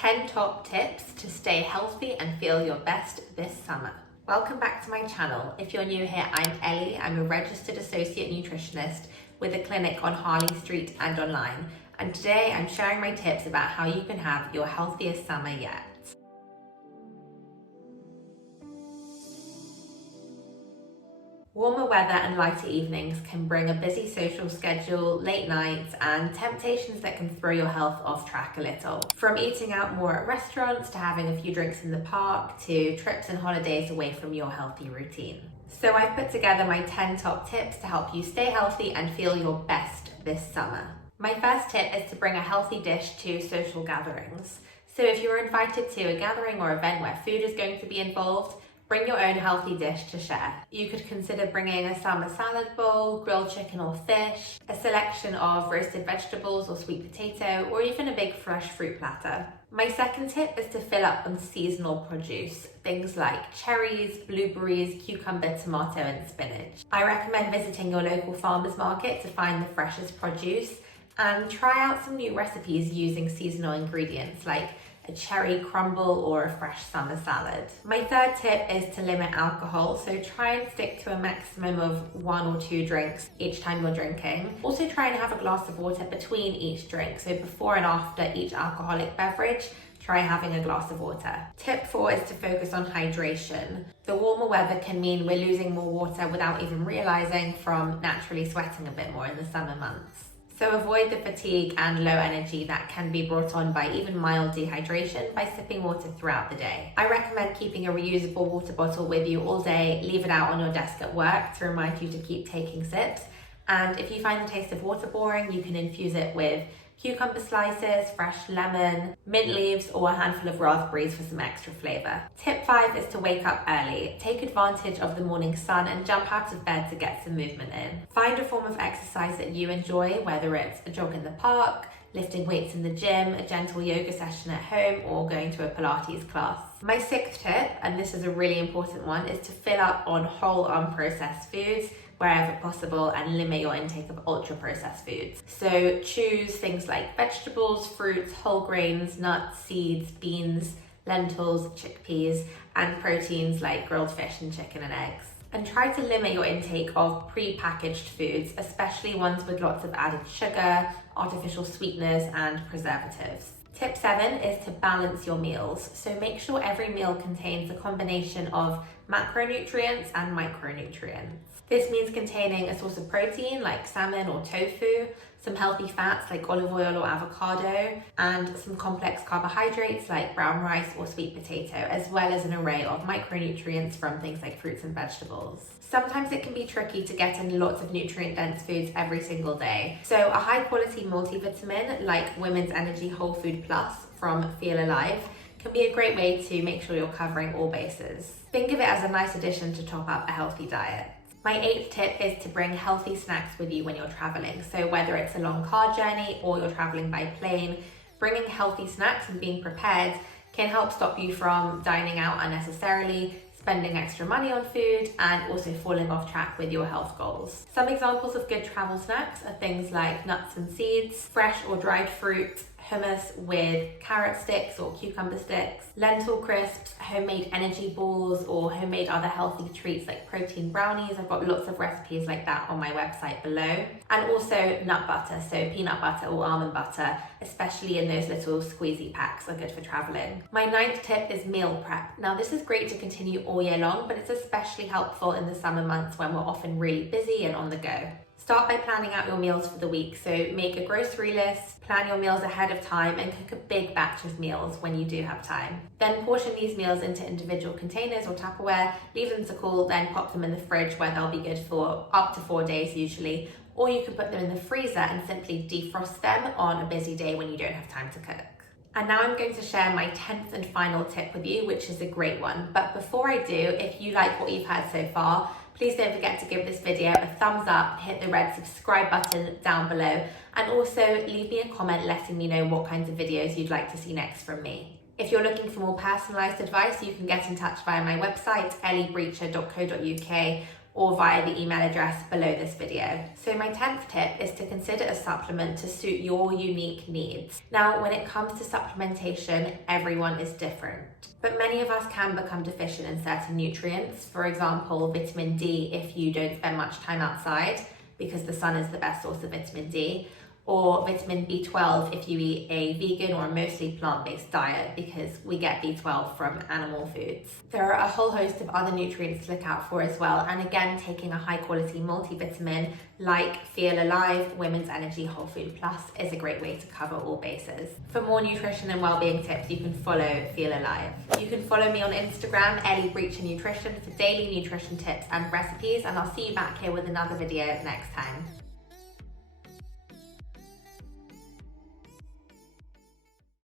10 top tips to stay healthy and feel your best this summer. Welcome back to my channel. If you're new here, I'm Ellie. I'm a registered associate nutritionist with a clinic on Harley Street and online. And today I'm sharing my tips about how you can have your healthiest summer yet. Warmer weather and lighter evenings can bring a busy social schedule, late nights, and temptations that can throw your health off track a little. From eating out more at restaurants to having a few drinks in the park to trips and holidays away from your healthy routine. So I've put together my 10 top tips to help you stay healthy and feel your best this summer. My first tip is to bring a healthy dish to social gatherings. So if you're invited to a gathering or event where food is going to be involved, bring your own healthy dish to share. You could consider bringing a summer salad bowl, grilled chicken or fish, a selection of roasted vegetables or sweet potato, or even a big fresh fruit platter. My second tip is to fill up on seasonal produce, things like cherries, blueberries, cucumber, tomato, and spinach. I recommend visiting your local farmers market to find the freshest produce and try out some new recipes using seasonal ingredients like a cherry crumble or a fresh summer salad. My third tip is to limit alcohol, so try and stick to a maximum of 1 or 2 drinks each time you're drinking. Also try and have a glass of water between each drink, so before and after each alcoholic beverage, try having a glass of water. Tip 4 is to focus on hydration. The warmer weather can mean we're losing more water without even realizing from naturally sweating a bit more in the summer months. So avoid the fatigue and low energy that can be brought on by even mild dehydration by sipping water throughout the day. I recommend keeping a reusable water bottle with you all day, leave it out on your desk at work to remind you to keep taking sips. And if you find the taste of water boring, you can infuse it with cucumber slices, fresh lemon, mint leaves, or a handful of raspberries for some extra flavor. Tip 5 is to wake up early. Take advantage of the morning sun and jump out of bed to get some movement in. Find a form of exercise that you enjoy, whether it's a jog in the park, lifting weights in the gym, a gentle yoga session at home, or going to a Pilates class. My 6th tip, and this is a really important one, is to fill up on whole unprocessed foods wherever possible and limit your intake of ultra-processed foods. So choose things like vegetables, fruits, whole grains, nuts, seeds, beans, lentils, chickpeas, and proteins like grilled fish and chicken and eggs. And try to limit your intake of pre-packaged foods, especially ones with lots of added sugar, artificial sweeteners, and preservatives. Tip 7 is to balance your meals. So make sure every meal contains a combination of macronutrients and micronutrients. This means containing a source of protein like salmon or tofu, some healthy fats like olive oil or avocado, and some complex carbohydrates like brown rice or sweet potato, as well as an array of micronutrients from things like fruits and vegetables. Sometimes it can be tricky to get in lots of nutrient-dense foods every single day. So a high-quality multivitamin like Women's Energy Whole Food Plus from Feel Alive can be a great way to make sure you're covering all bases. Think of it as a nice addition to top up a healthy diet. My 8th tip is to bring healthy snacks with you when you're traveling. So whether it's a long car journey or you're traveling by plane, bringing healthy snacks and being prepared can help stop you from dining out unnecessarily, spending extra money on food, and also falling off track with your health goals. Some examples of good travel snacks are things like nuts and seeds, fresh or dried fruit, hummus with carrot sticks or cucumber sticks, lentil crisps, homemade energy balls, or homemade other healthy treats like protein brownies. I've got lots of recipes like that on my website below. And also nut butter, so peanut butter or almond butter, especially in those little squeezy packs, are good for traveling. My 9th tip is meal prep. Now this is great to continue all year long, but it's especially helpful in the summer months when we're often really busy and on the go. Start by planning out your meals for the week. So make a grocery list, plan your meals ahead of time, and cook a big batch of meals when you do have time. Then portion these meals into individual containers or Tupperware, leave them to cool, then pop them in the fridge where they'll be good for up to 4 days usually. Or you can put them in the freezer and simply defrost them on a busy day when you don't have time to cook. And now I'm going to share my 10th and final tip with you, which is a great one. But before I do, if you like what you've heard so far, please don't forget to give this video a thumbs up, hit the red subscribe button down below, and also leave me a comment letting me know what kinds of videos you'd like to see next from me. If you're looking for more personalised advice, you can get in touch via my website, elibrecher.co.uk, or via the email address below this video. So my 10th tip is to consider a supplement to suit your unique needs. Now, when it comes to supplementation, everyone is different, but many of us can become deficient in certain nutrients. For example, vitamin D if you don't spend much time outside, because the sun is the best source of vitamin D, or vitamin B12 if you eat a vegan or a mostly plant-based diet, because we get B12 from animal foods. There are a whole host of other nutrients to look out for as well, and again, taking a high quality multivitamin like Feel Alive Women's Energy Whole Food Plus is a great way to cover all bases. For more nutrition and wellbeing tips, you can follow Feel Alive. You can follow me on Instagram, Eli Brecher Nutrition, for daily nutrition tips and recipes, and I'll see you back here with another video next time.